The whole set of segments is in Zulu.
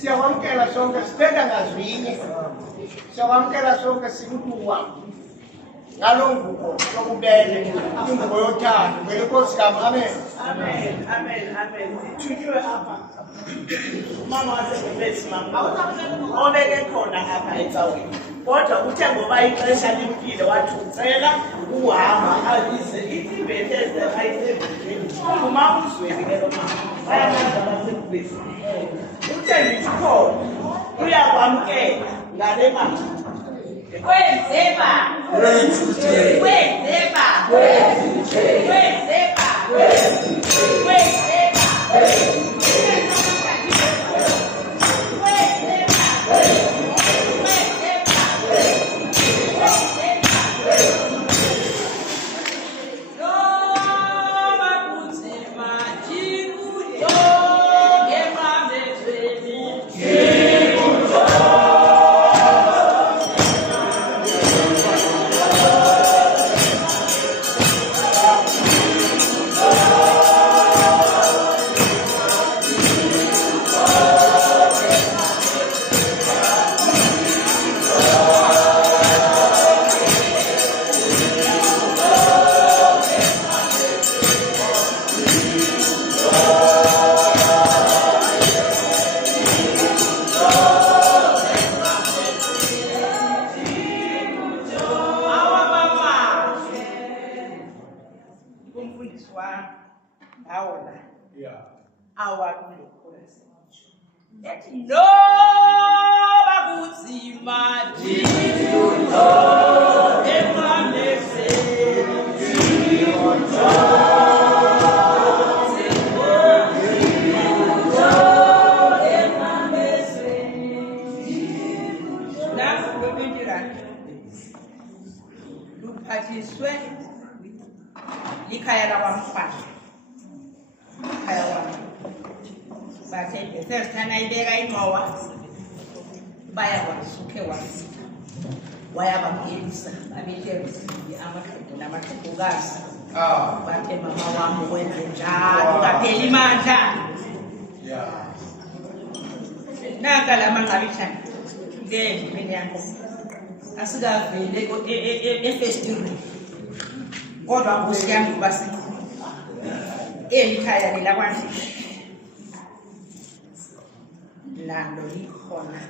Siyawamkela sonke sithetha ngazwinye. Siyawamkela sonke simkuwa. Ngalo nguko lokubele ingubo yothando ngelenkosi kamu. Amen. Amen. Amen. Amen. Thunywe apha. Mama wasebesi mama. Obeke khona apha ecaweni. Kodwa uthe ngoba ixesha limpile wathi ucela uhamba abize iTibethe ayisebenzile. Uma uzweni ke lo mama. Bayamanza basebenzile. Uthe ngithi khona uyakwamkela ngale mama. Kwenzeba. No, bakuzima jibulo emanese jibulo emanese nafu kwebindira luphathiswe likhaya lakwamfana likhaya wami. But the first time I did I know by a one suke was why am I mean, the Amaka gas. But Mama went to Jar, Pelimanta. Nakalamakarishan. Then, as they go a festival. God was young, was tired in the Lando Hona,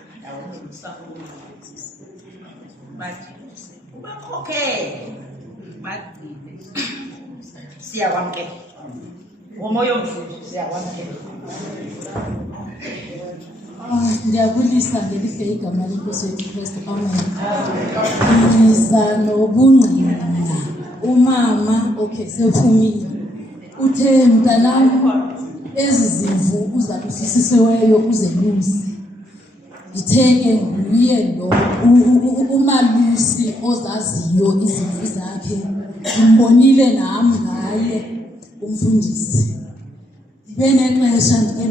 but okay, but see, I want to see, I want to. Ndiyabulisa ngelihle igama lenkosi yethu Kristu. Amen. Ndiza nobungqina umama okay sephumile uthe mntanam ezi zimvu uzakuzisisiweyo uzelusi itheke nguye lo umalusi ozaziyo izimvu zakhe ngimbonile nami ngaye umfundisi benexesha